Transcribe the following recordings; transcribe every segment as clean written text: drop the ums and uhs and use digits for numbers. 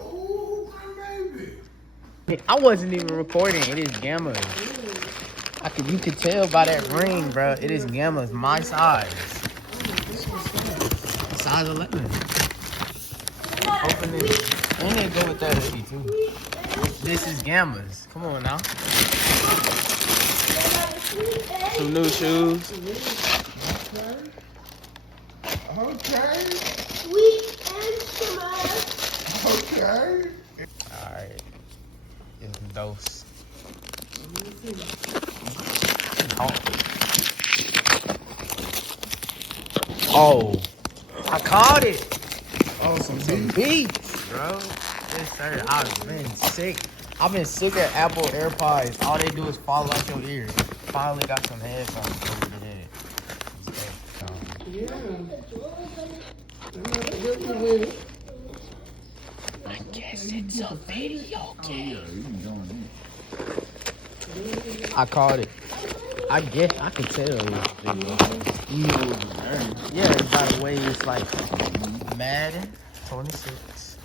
Oh, my baby. I wasn't even recording. It is gammas. You could tell by that ring, bro. It is gammas, my size. Size 11. Open it. And they go with that hoodie too. This is gammas. Come on now. Some new shoes. Okay. Sweet and summer. Okay. Alright. It's a dose. Oh. I caught it. Oh, some Beach, bro. Yes, sir. I've been sick. I've been sick of Apple AirPods. All they do is fall out your ear. Finally got some headphones over the head. I guess it's a video game. I caught it. I guess I can tell. Yeah, by the way, it's like Madden 26.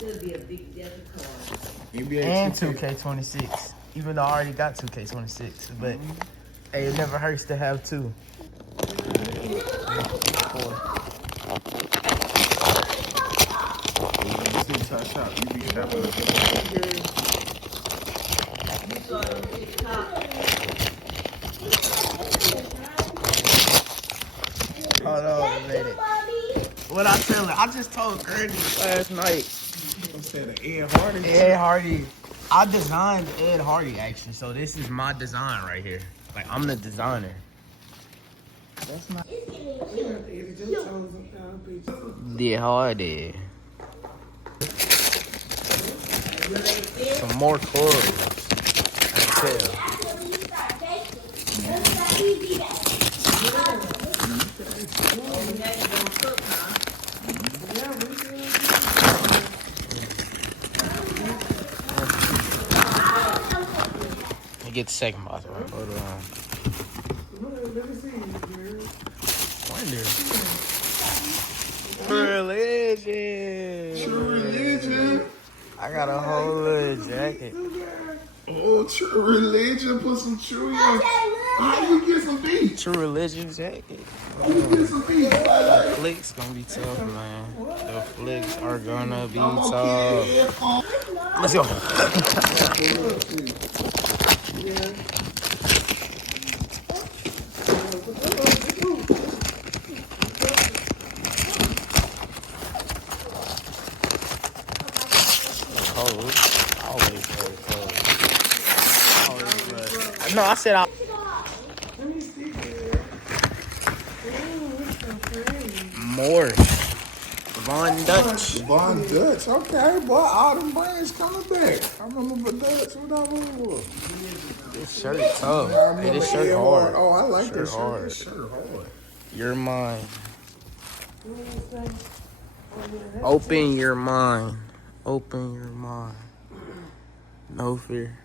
It'll be a big deck of cards. And 2K26. Even though I already got 2K26. But hey, it never hurts to have two. Hold on a minute. What I tell her? I just told Granny last night. Ed Hardy. Ed Hardy. I designed Ed Hardy actually, so this is my design right here. Like I'm the designer. That's not. The Hardy. Some more clothes. I can tell. Let me get the second box. Right? Hold on. Wonder. Religion. True religion. I got a whole little jacket. Oh, true religion. Put some true on. How you get some beef? True religion jacket. How you get some beef? The flicks gonna be tough, man. The flicks are gonna be tough. Let's go. Always very close. No, I said I. More. Von Dutch. Von Dutch. Okay, boy. All them brands coming back. I remember Dutch. What I remember. This shirt tough. Hey, this shirt hard. Oh, I like this shirt. Hard. This shirt hard. Your mind. Open your mind. Open your mind. No fear.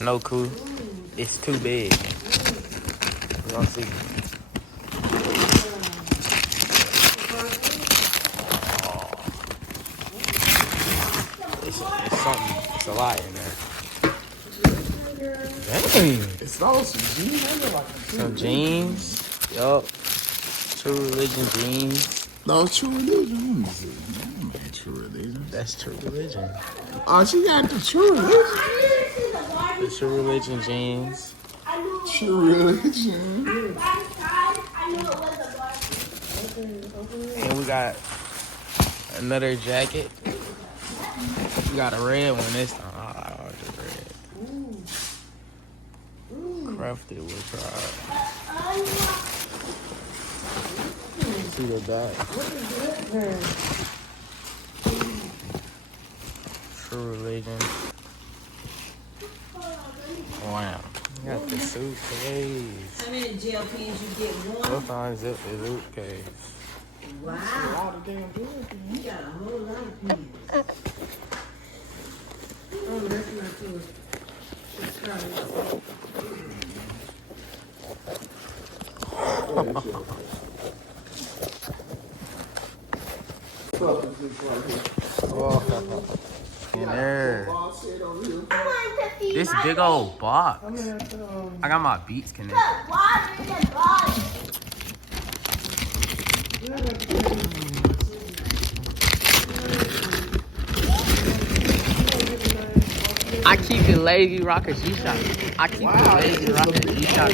No cool. It's too big. We're gonna see. It's something. It's a lot in there. Dang. It's also jeans. Some jeans. Yup. True religion jeans. No, true religion. True religion. That's true religion. Oh, she got the true religion. The true religion jeans. True religion. And we got another jacket. We got a red one this time. Oh, the red. Crafted with pride. See the back. True religion. Wow. You got the suitcase. How many gel pens you get? One? Both eyes zip the suitcase. Wow. You got a whole lot of pens. Oh, that's not good. It's tough is this right here? Oh, in there. Ball set over here. I want to feed This my big old box. baby. I got my beats connected. Put water in the bottle. I keep it lazy rocker G-Shot. I keep it lazy rocker G-Shot.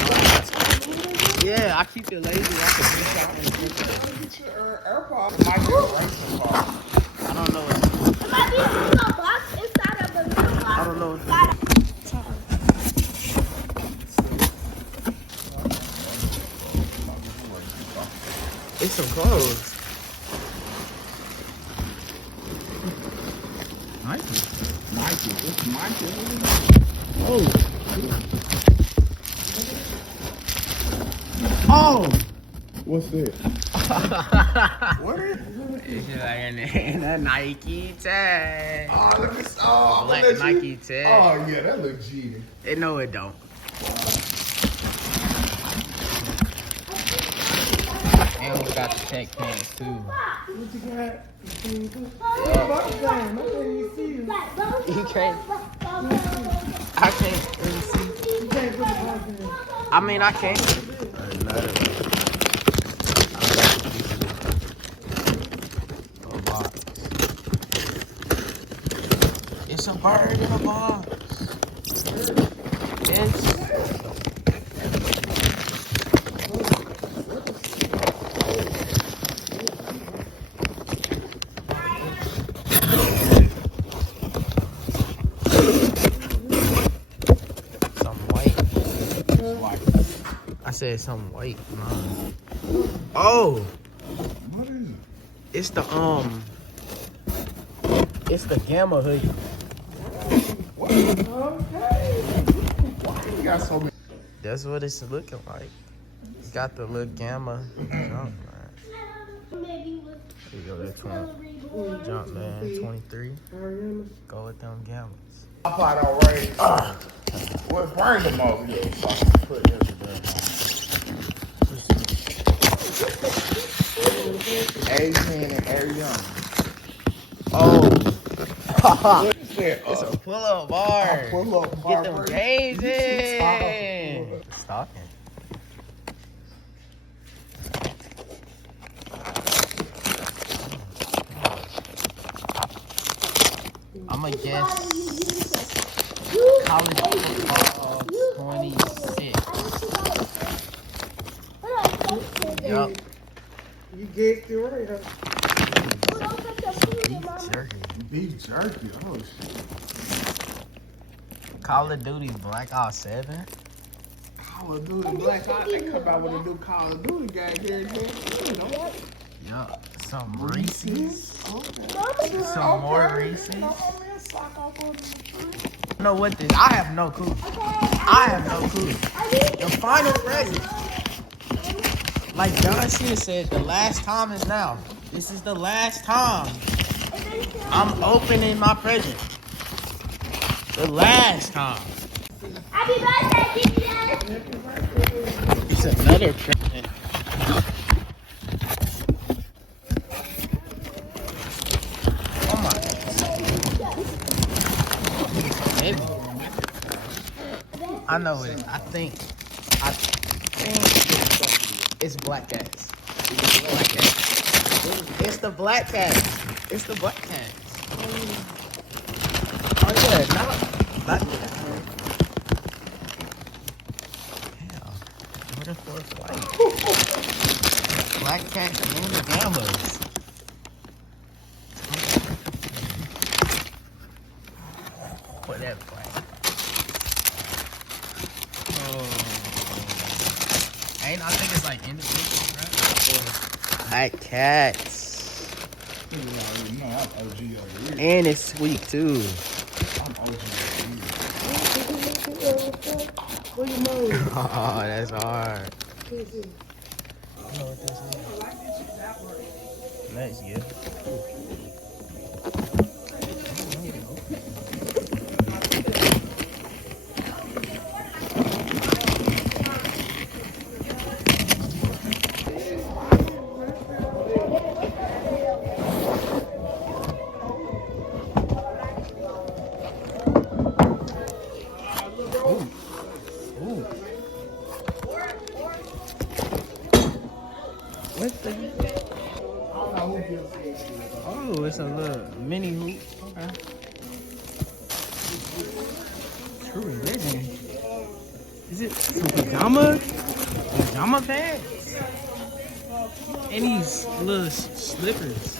Yeah, I keep it lazy rocker G-Shot. Get your AirPods. Might be a racing car. I don't know. There might be a little box inside of a little box. I don't know. It's some clothes. Nike. Nike. It's Nike. Oh. Oh. What's that? What is it? It's just like a Nike tag. Oh, look at oh, Black let Nike you. tag. Oh yeah, that looks cheating. No, it don't. And we got the tech pants too. What you got? You can't. I can't really see. I mean, I can't. It's a bird in a box. It's some white. I said some white. Oh, What is it? it's the Gamma hoodie. You got so many. That's what it's looking like. It's got the little Gamma jump man. Maybe with Here you go, that 20 reborn. jump man, 23. Go with them Gammas. I pot already. Well, bring them over here so I can put everything on. Asian and Ariana. Oh, What is that? it's a pull-up bar. Pull up Get them gays in. Stocking. I'ma guess college football 26. Yup. You guessed it right, huh? Beef jerky. Beef jerky. Oh shit. Call of Duty Black Ops 7. Call of Duty Black Ops. They come out with a new Call of Duty game here in here. Yup. Some Reese's. Okay. Some more Reese's. Know what this? I have no clue. I have no clue. The final present. Like John Cena said, the last time is now. This is the last time I'm opening my present. The last time. Happy birthday, DJ! It's another present. Oh my. Maybe. I know it. I think it's Black Cats. Black Cats. It's the Black Cats. It's the Black Cats. Oh yeah, not Black Cats. Hell, what a fourth flight. Black Cats and the Gammas. Put that flag. I think it's like individual, right? Black Cats. You know, I'm OG over here. And it's sweet too. I'm OG over What you know? Oh, that's hard. Let's get. What the? Oh, it's a little mini hoop. Okay. True religion. Is it some pajama pants? And these little slippers.